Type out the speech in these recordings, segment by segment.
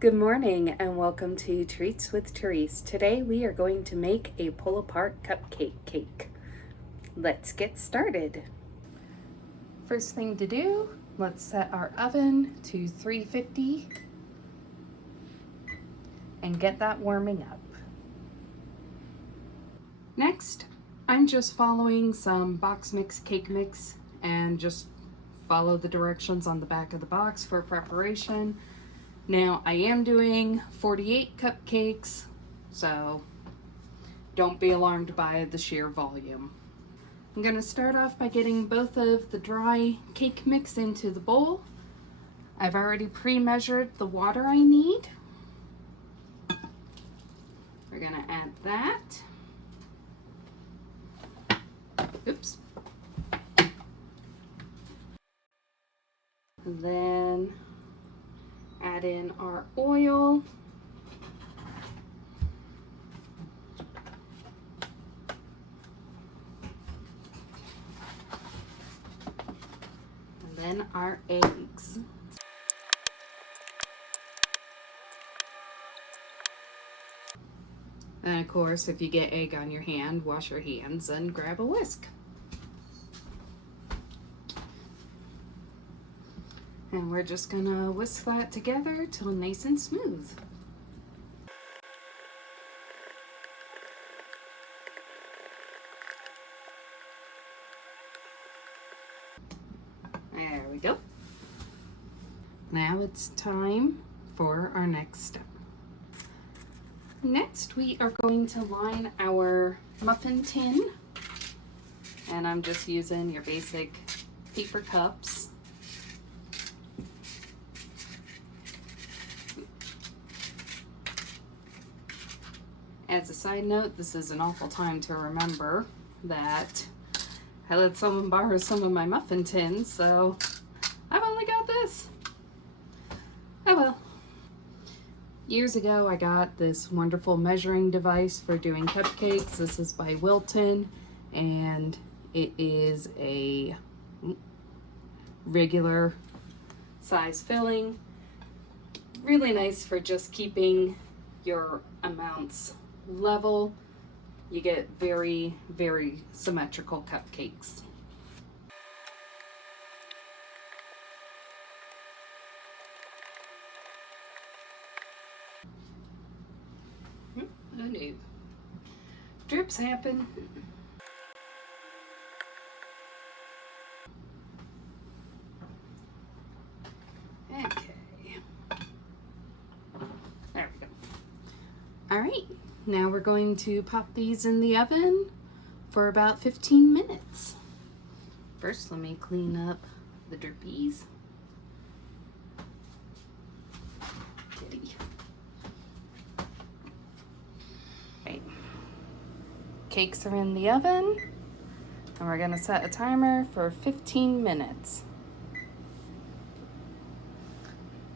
Good morning and welcome to Treats with Therese. Today we are going to make a pull-apart cupcake cake. Let's get started. First thing to do, let's set our oven to 350 and get that warming up. Next, I'm just following some box mix cake mix and just follow the directions on the back of the box for preparation. Now I am doing 48 cupcakes, so don't be alarmed by the sheer volume. I'm going to start off by getting both of the dry cake mix into the bowl. I've already pre-measured the water I need. We're going to add that. Oops. And then add in our oil. And then our eggs. And of course, if you get egg on your hand, wash your hands and grab a whisk. And we're just gonna whisk that together till nice and smooth. There we go. Now it's time for our next step. Next, we are going to line our muffin tin. And I'm just using your basic paper cups. As a side note, this is an awful time to remember that I let someone borrow some of my muffin tins, so I've only got this. Oh well. Years ago, I got this wonderful measuring device for doing cupcakes. This is by Wilton, and it is a regular size filling. Really nice for just keeping your amounts level. You get very, very symmetrical cupcakes. Oh no. Drips happen. Okay. There we go. All right. Now we're going to pop these in the oven for about 15 minutes. First, let me clean up the drippies. Kitty. Okay. Cakes are in the oven, and we're gonna set a timer for 15 minutes.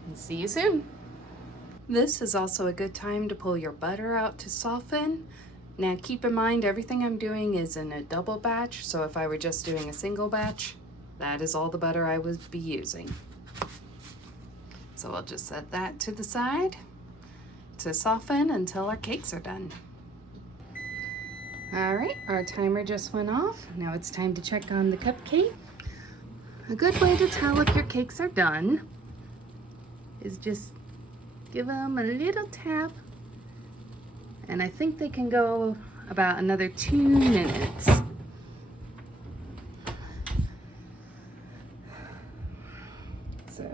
And see you soon. This is also a good time to pull your butter out to soften. Now keep in mind, everything I'm doing is in a double batch, so if I were just doing a single batch, that is all the butter I would be using. So I'll just set that to the side to soften until our cakes are done. All right, our timer just went off. Now it's time to check on the cupcake. A good way to tell if your cakes are done is just give them a little tap, and I think they can go about another 2 minutes. So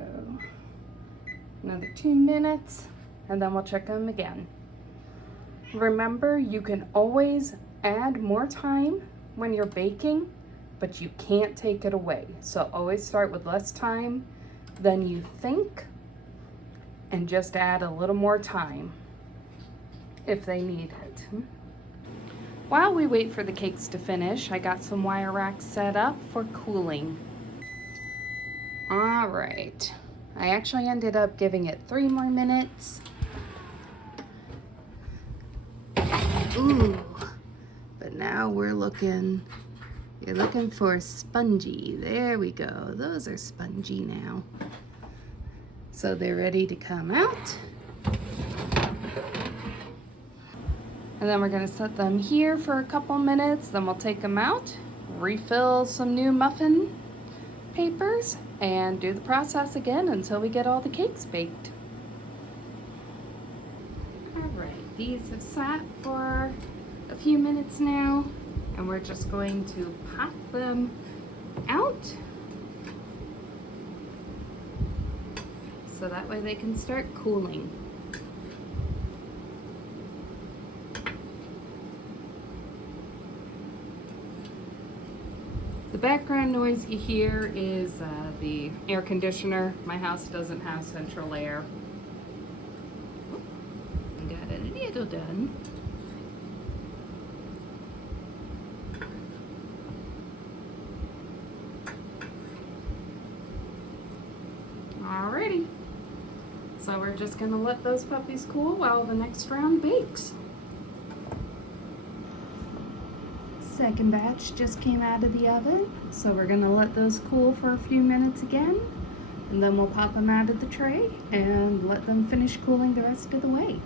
another 2 minutes, and then we'll check them again. Remember, you can always add more time when you're baking, but you can't take it away. So always start with less time than you think, and just add a little more time if they need it. While we wait for the cakes to finish, I got some wire racks set up for cooling. All right, I actually ended up giving it 3 more minutes. Ooh, but now you're looking for spongy. There we go, those are spongy now. So they're ready to come out. And then we're going to set them here for a couple minutes, then we'll take them out, refill some new muffin papers, and do the process again until we get all the cakes baked. Alright, these have sat for a few minutes now, and we're just going to pop them out so that way they can start cooling. The background noise you hear is the air conditioner. My house doesn't have central air. Got a little done. Alrighty. So we're just gonna let those puppies cool while the next round bakes. Second batch just came out of the oven, so we're gonna let those cool for a few minutes again, and then we'll pop them out of the tray and let them finish cooling the rest of the way.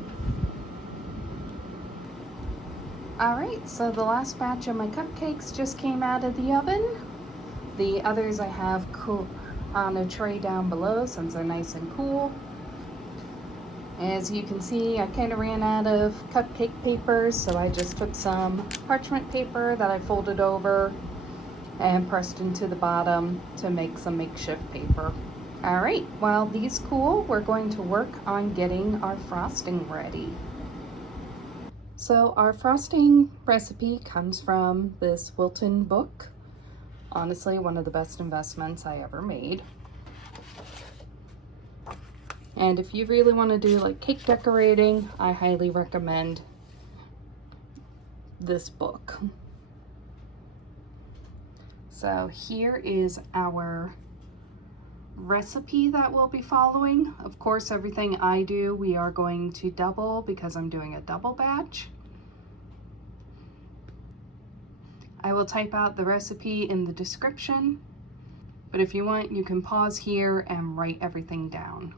Alright, so the last batch of my cupcakes just came out of the oven. The others I have cool on a tray down below since they're nice and cool. As you can see, I kind of ran out of cupcake papers, so I just took some parchment paper that I folded over and pressed into the bottom to make some makeshift paper. Alright, while these cool, we're going to work on getting our frosting ready. So our frosting recipe comes from this Wilton book. Honestly, one of the best investments I ever made. And if you really want to do like cake decorating, I highly recommend this book. So here is our recipe that we'll be following. Of course, everything I do, we are going to double because I'm doing a double batch. I will type out the recipe in the description, but if you want, you can pause here and write everything down.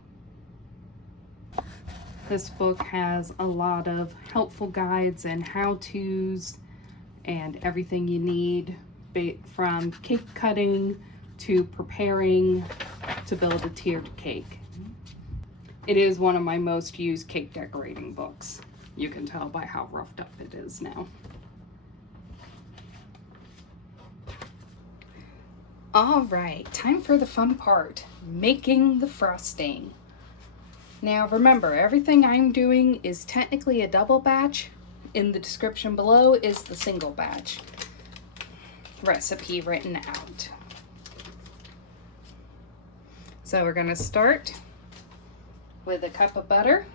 This book has a lot of helpful guides and how-tos and everything you need, from cake cutting to preparing to build a tiered cake. It is one of my most used cake decorating books. You can tell by how roughed up it is now. All right, time for the fun part, making the frosting. Now remember, everything I'm doing is technically a double batch. In the description below is the single batch recipe written out. So we're going to start with a cup of butter.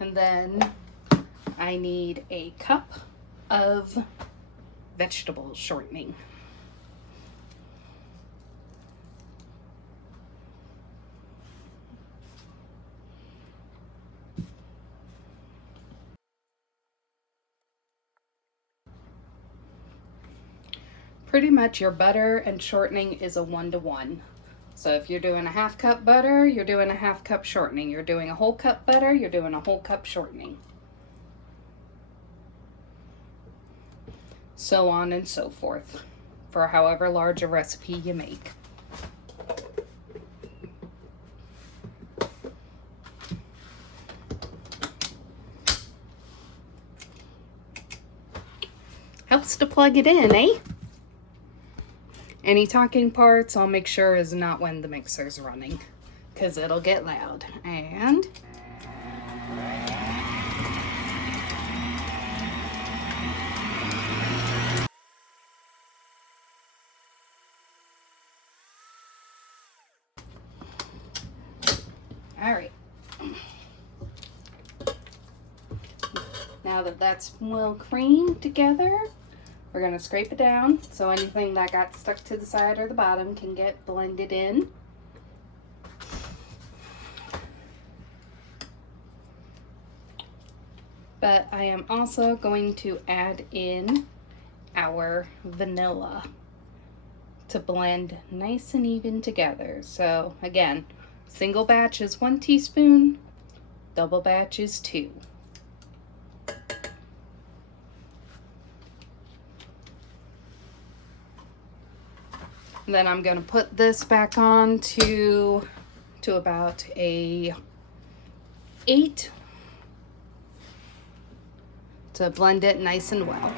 And then I need a cup of vegetable shortening. Pretty much your butter and shortening is a 1-to-1. So if you're doing a half cup butter, you're doing a half cup shortening. You're doing a whole cup butter, you're doing a whole cup shortening. So on and so forth, for however large a recipe you make. Helps to plug it in, eh? Any talking parts, I'll make sure is not when the mixer's running, because it'll get loud. And all right. Now that that's well creamed together, we're going to scrape it down so anything that got stuck to the side or the bottom can get blended in. But I am also going to add in our vanilla to blend nice and even together. So again, single batch is 1 teaspoon, double batch is 2. And then I'm going to put this back on to about a 8 to blend it nice and well.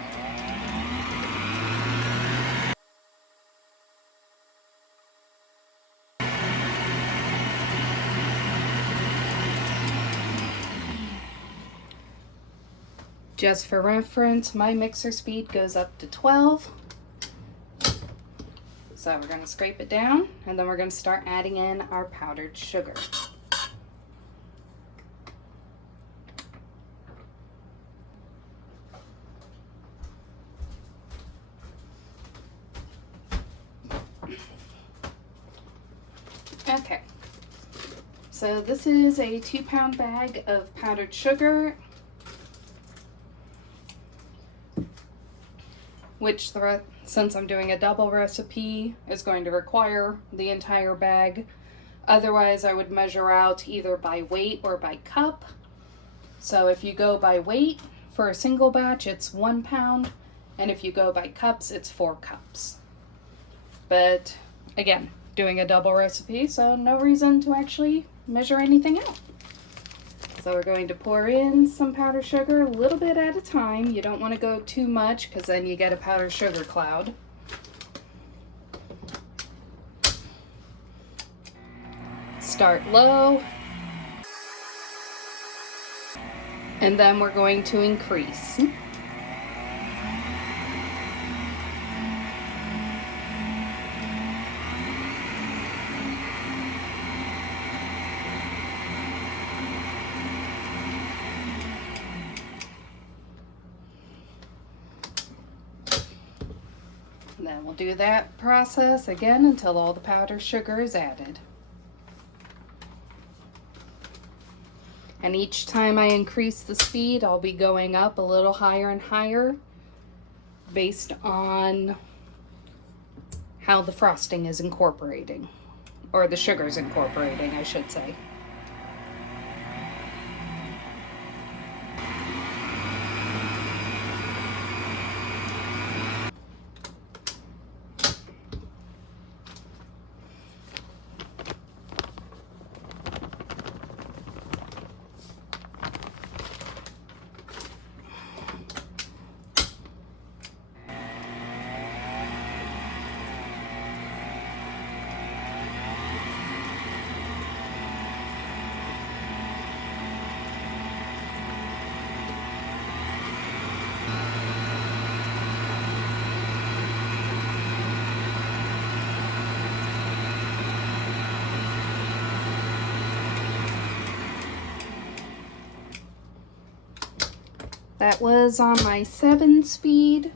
Just for reference, my mixer speed goes up to 12. So we're going to scrape it down, and then we're going to start adding in our powdered sugar. Okay, so this is a 2-pound bag of powdered sugar, which since I'm doing a double recipe is going to require the entire bag. Otherwise, I would measure out either by weight or by cup. So if you go by weight for a single batch, it's 1 pound, and if you go by cups, it's 4 cups. But again, doing a double recipe, so no reason to actually measure anything out. So we're going to pour in some powdered sugar a little bit at a time. You don't want to go too much because then you get a powdered sugar cloud. Start low. And then we're going to increase. Then we'll do that process again until all the powdered sugar is added. And each time I increase the speed, I'll be going up a little higher and higher based on how the frosting is incorporating, or the sugar's incorporating, I should say. That was on my 7 speed,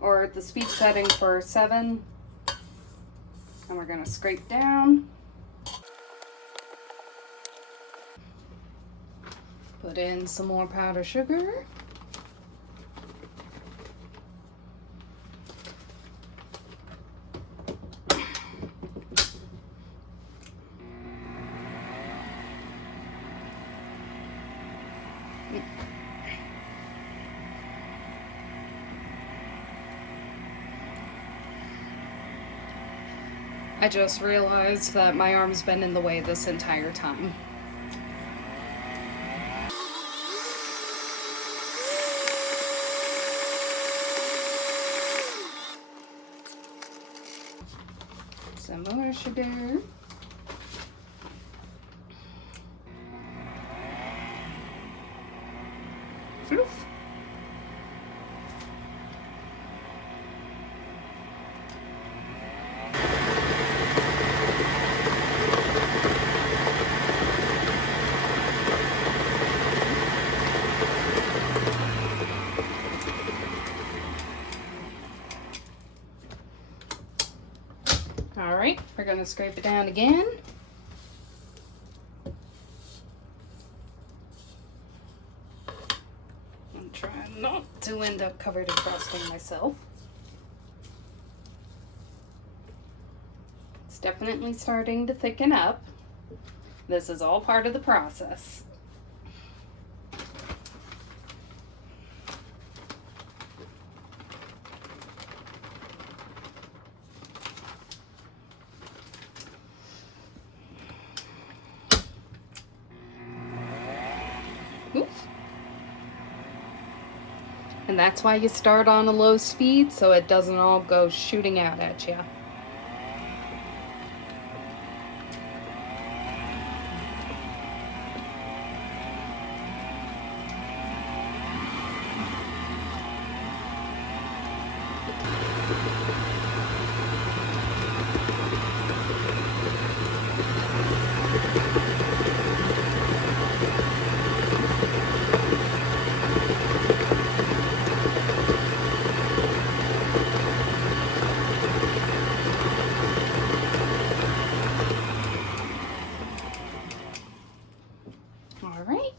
or the speed setting for 7. And we're going to scrape down. Put in some more powdered sugar. I just realized that my arm's been in the way this entire time. Some more sugar. Floof. Alright, we're going to scrape it down again. not to end up covered in frosting myself. It's definitely starting to thicken up. This is all part of the process. Oops. And that's why you start on a low speed, so it doesn't all go shooting out at you. Alright.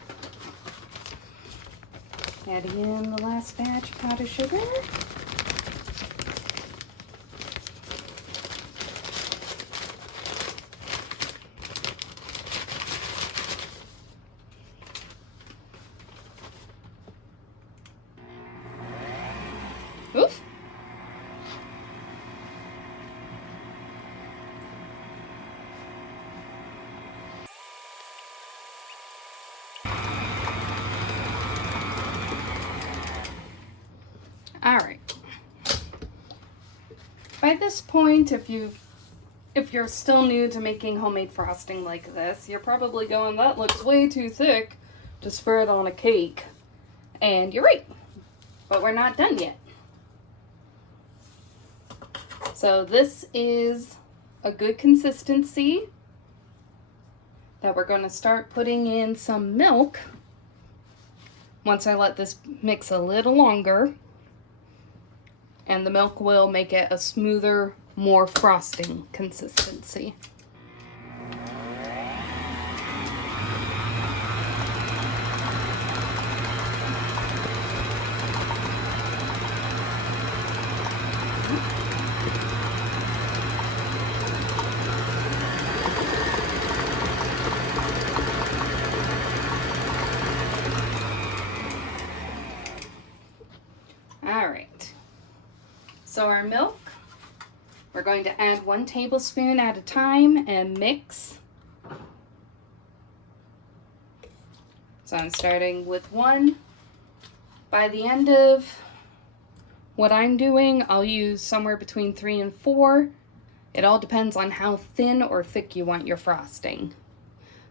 Adding in the last batch of powdered sugar. Oof. All right. By this point, if you're still new to making homemade frosting like this, you're probably going, that looks way too thick to spread on a cake. And you're right, but we're not done yet. So this is a good consistency that we're going to start putting in some milk once I let this mix a little longer. And the milk will make it a smoother, more frosting consistency. All right. So our milk, we're going to add 1 tablespoon at a time and mix. So I'm starting with 1. By the end of what I'm doing, I'll use somewhere between 3 and 4. It all depends on how thin or thick you want your frosting.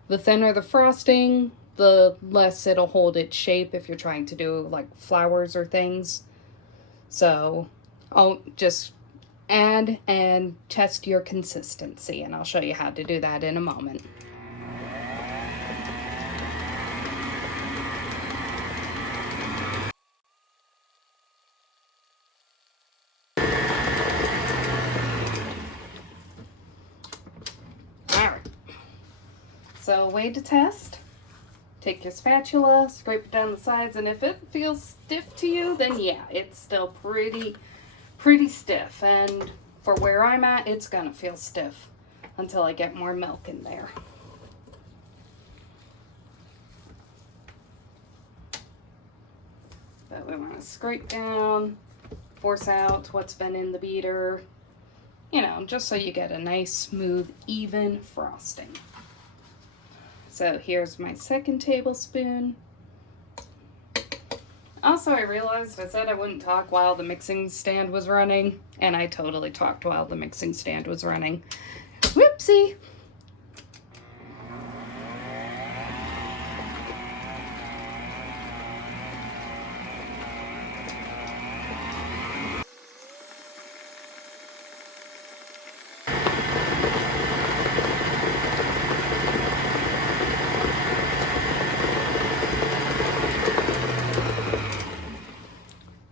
The thinner the frosting, the less it'll hold its shape if you're trying to do like flowers or things. So I'll just add and test your consistency, and I'll show you how to do that in a moment. Alright, so way to test. Take your spatula, scrape it down the sides, and if it feels stiff to you, then yeah, it's still pretty stiff. And for where I'm at, it's gonna feel stiff until I get more milk in there. But we want to scrape down, force out what's been in the beater, you know, just so you get a nice, smooth, even frosting. So here's my 2nd tablespoon. Also, I realized I said I wouldn't talk while the mixing stand was running, and I totally talked while the mixing stand was running. Whoopsie!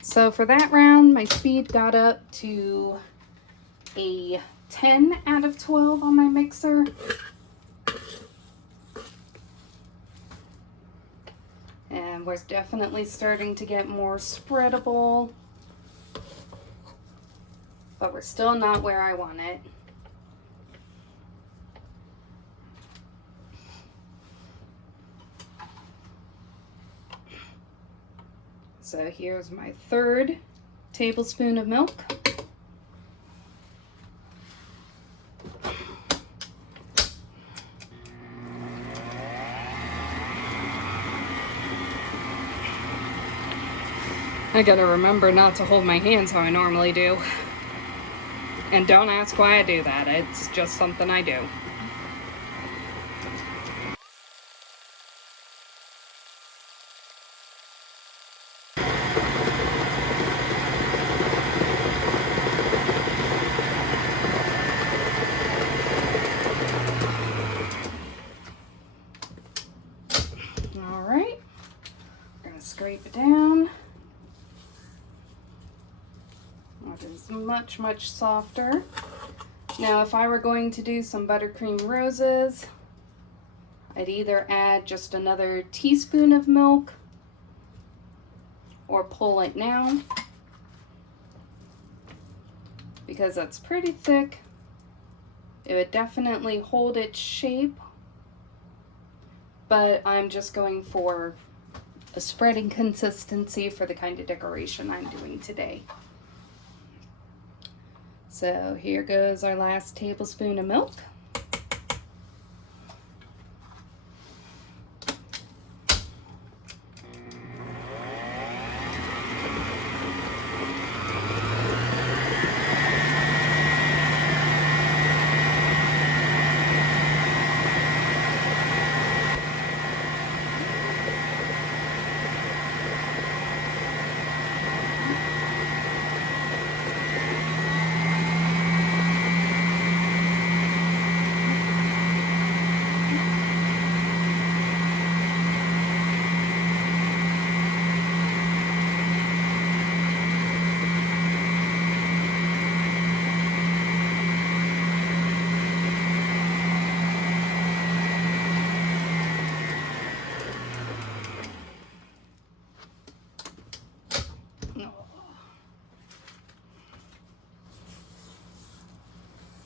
So for that round, my speed got up to a 10 out of 12 on my mixer. And we're definitely starting to get more spreadable, but we're still not where I want it. So here's my 3rd tablespoon of milk. I gotta remember not to hold my hands how I normally do. And don't ask why I do that, it's just something I do. Alright, I'm gonna scrape it down. It is much, much softer. Now, if I were going to do some buttercream roses, I'd either add just another teaspoon of milk or pull it now, because that's pretty thick. It would definitely hold its shape, but I'm just going for a spreading consistency for the kind of decoration I'm doing today. So here goes our last tablespoon of milk.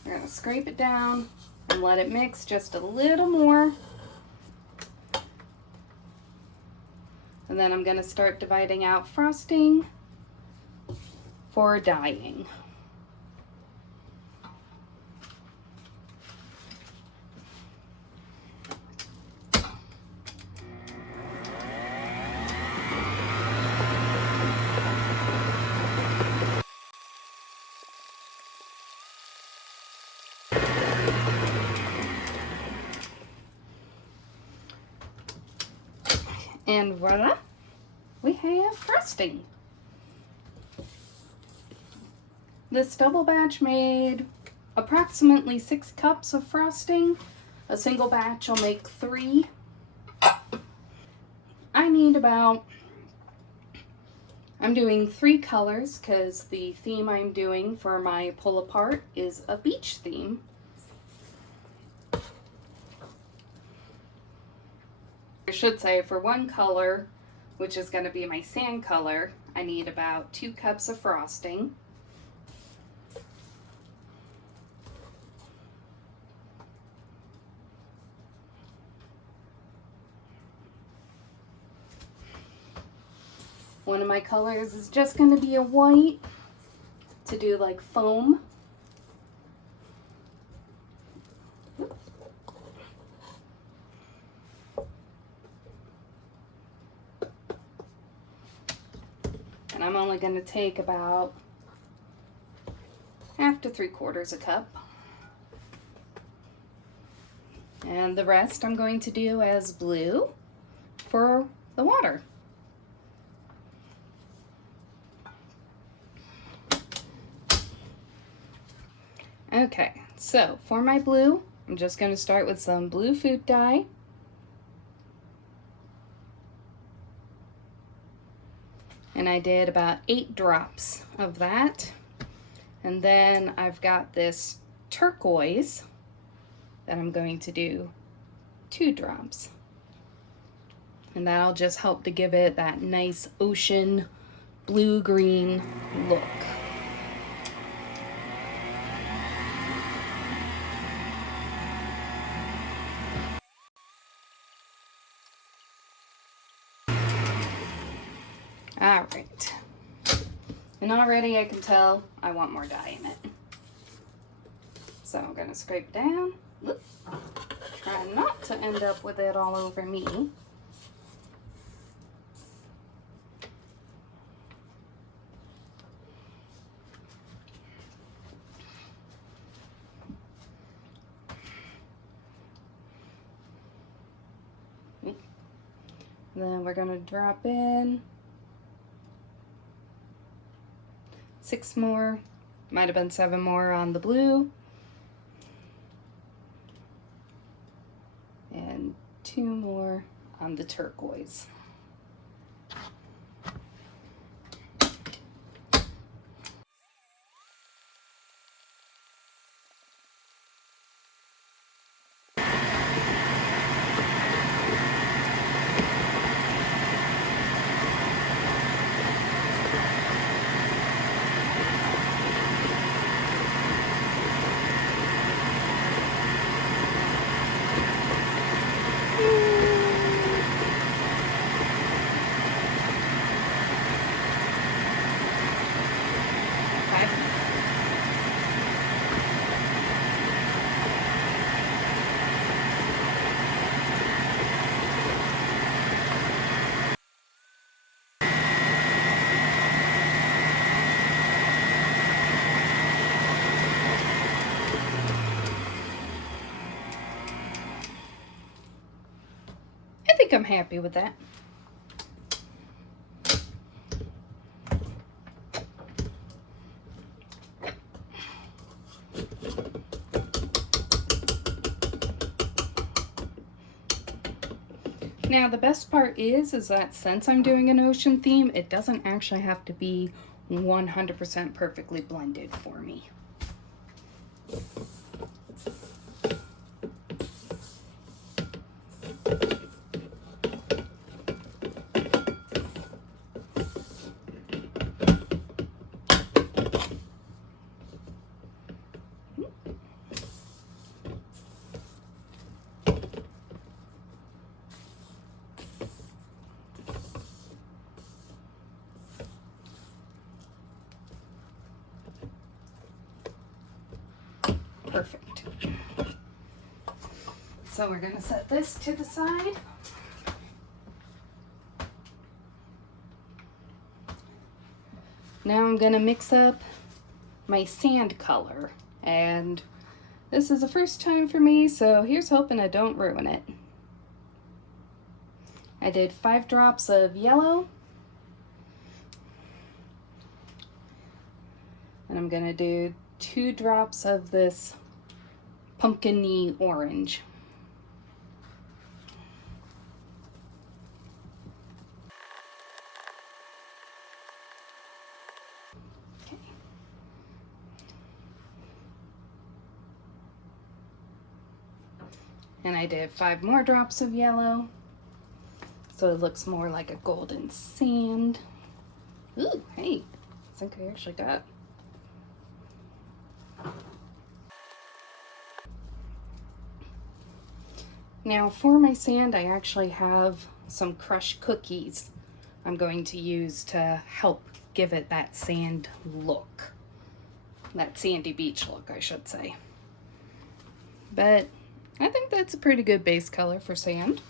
We're going to scrape it down and let it mix just a little more. And then I'm going to start dividing out frosting for dyeing. And voila, we have frosting. This double batch made approximately 6 cups of frosting. A single batch will make 3. I need about, I'm doing 3 colors because the theme I'm doing for my pull apart is a beach theme. I should say for 1 color, which is going to be my sand color, I need about 2 cups of frosting. One of my colors is just going to be a white to do like foam. And I'm only going to take about 1/2 to 3/4 a cup. And the rest I'm going to do as blue for the water. Okay, so for my blue, I'm just going to start with some blue food dye. And I did about 8 drops of that. And then I've got this turquoise that I'm going to do 2 drops. And that'll just help to give it that nice ocean blue-green look. All right. And already I can tell I want more dye in it. So I'm gonna scrape down. Whoop. Try not to end up with it all over me. Then we're gonna drop in 6 more, might have been 7 more on the blue, and 2 more on the turquoise. I think I'm happy with that. Now the best part is that since I'm doing an ocean theme, it doesn't actually have to be 100% perfectly blended for me. Perfect. So we're going to set this to the side. Now I'm going to mix up my sand color, and this is the first time for me, so here's hoping I don't ruin it. I did 5 drops of yellow, and I'm going to do 2 drops of this pumpkin-y orange. Okay. And I did 5 more drops of yellow, so it looks more like a golden sand. Ooh, hey, I think I actually got. Now for my sand, I actually have some crushed cookies I'm going to use to help give it that sand look. That sandy beach look, I should say. But I think that's a pretty good base color for sand.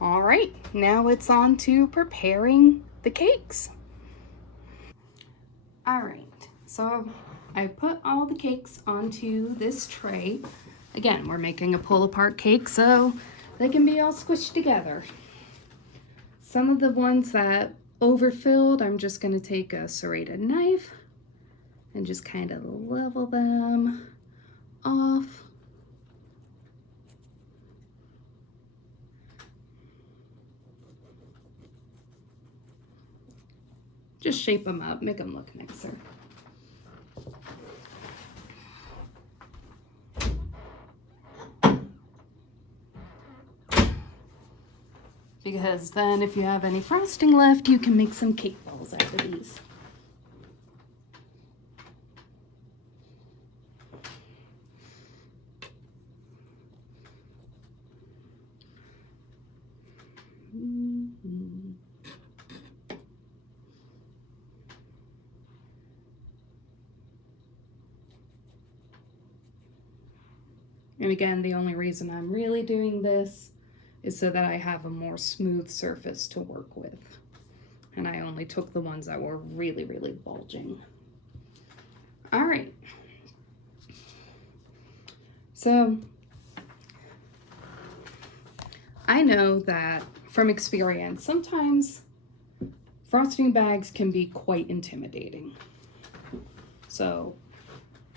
All right, now it's on to preparing the cakes. All right, so I put all the cakes onto this tray. Again, we're making a pull-apart cake, so they can be all squished together. Some of the ones that overfilled, I'm just going to take a serrated knife and just kind of level them off. Just shape them up, make them look nicer. because then if you have any frosting left, you can make some cake balls out of these. And again, the only reason I'm really doing this is so that I have a more smooth surface to work with. And I only took the ones that were really, really bulging. All right. So I know that from experience, sometimes frosting bags can be quite intimidating. So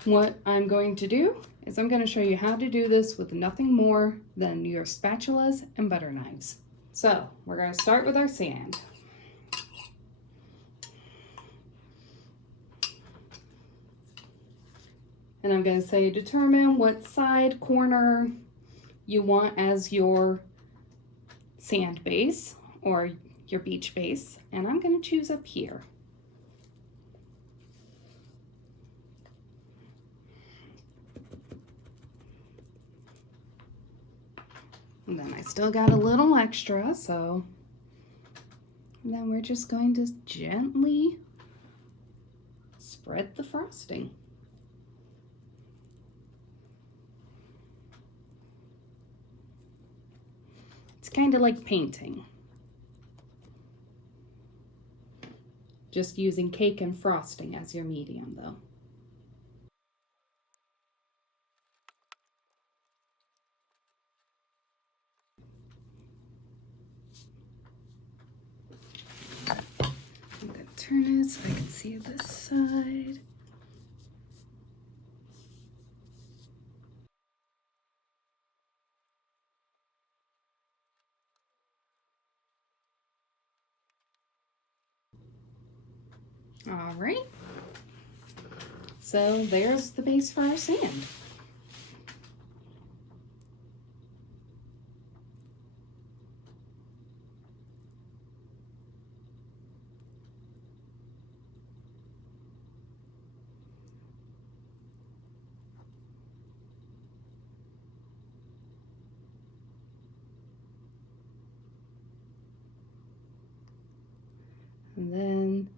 what I'm going to do is I'm going to show you how to do this with nothing more than your spatulas and butter knives. So we're going to start with our sand. And I'm going to say determine what side corner you want as your sand base or your beach base. And I'm going to choose up here. And then I still got a little extra, so then we're just going to gently spread the frosting. It's kind of like painting. Just using cake and frosting as your medium though. I'm going to turn it so I can see this side. All right. So there's the base for our sand. And then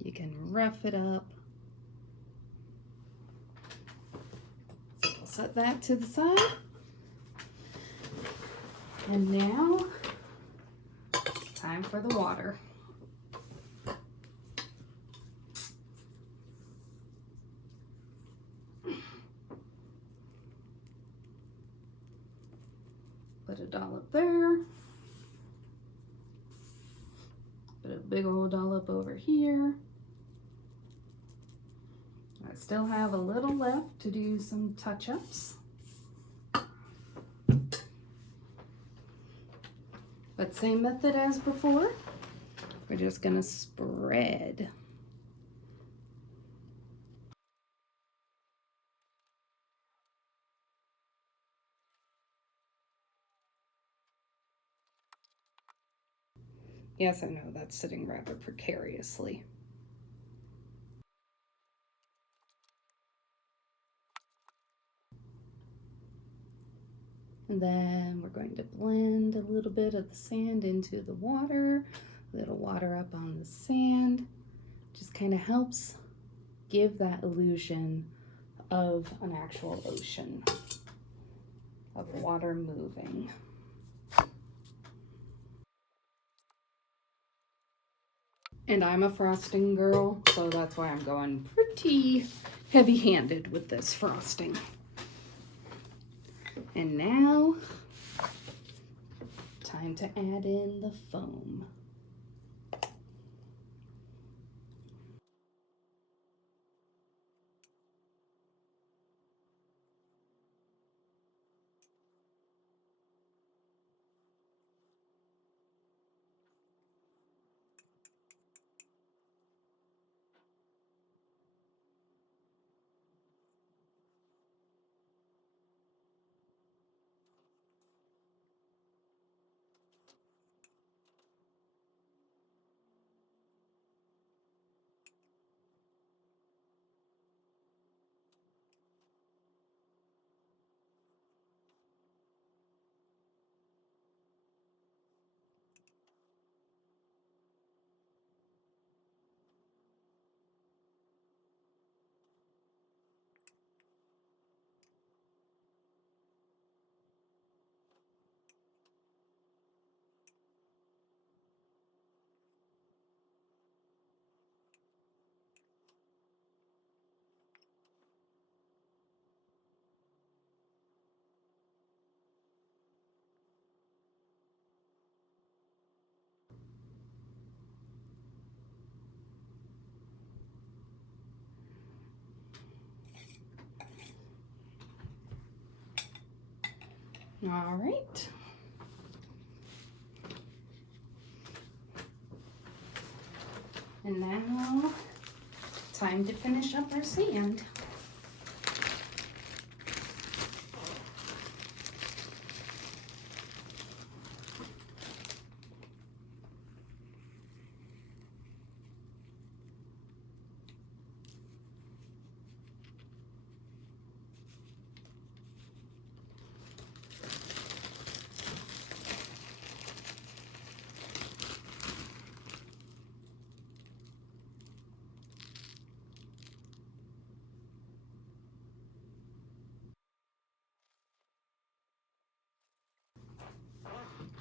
you can rough it up. So we'll set that to the side. And now, time for the water. Put a dollop there. Put a big old dollop over here. I still have a little left to do some touch-ups. But same method as before. We're just gonna spread. Yes, I know that's sitting rather precariously. And then we're going to blend a little bit of the sand into the water, a little water up on the sand. Just kind of helps give that illusion of an actual ocean, of water moving. And I'm a frosting girl, so that's why I'm going pretty heavy-handed with this frosting. And now, time to add in the foam. All right. And now, time to finish up our sand.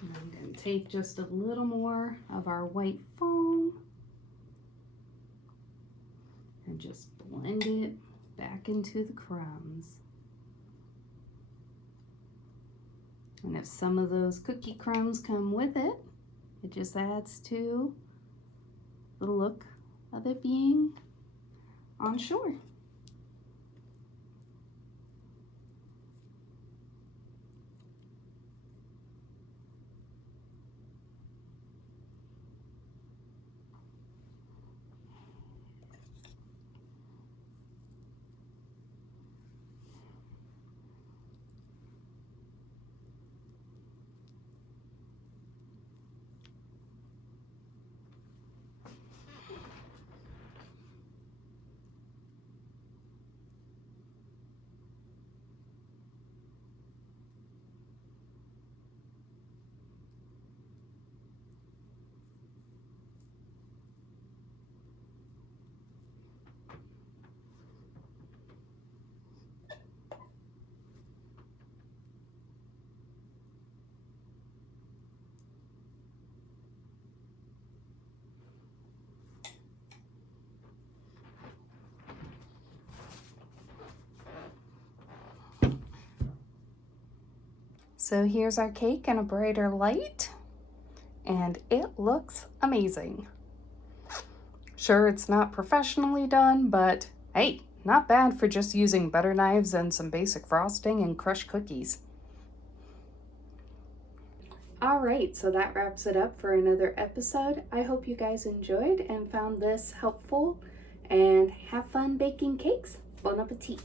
I'm going to take just a little more of our white foam and just blend it back into the crumbs. And if some of those cookie crumbs come with it, it just adds to the look of it being on shore. So here's our cake in a brighter light, and it looks amazing. Sure, it's not professionally done, but hey, not bad for just using butter knives and some basic frosting and crushed cookies. All right, so that wraps it up for another episode. I hope you guys enjoyed and found this helpful, and have fun baking cakes. Bon appetit.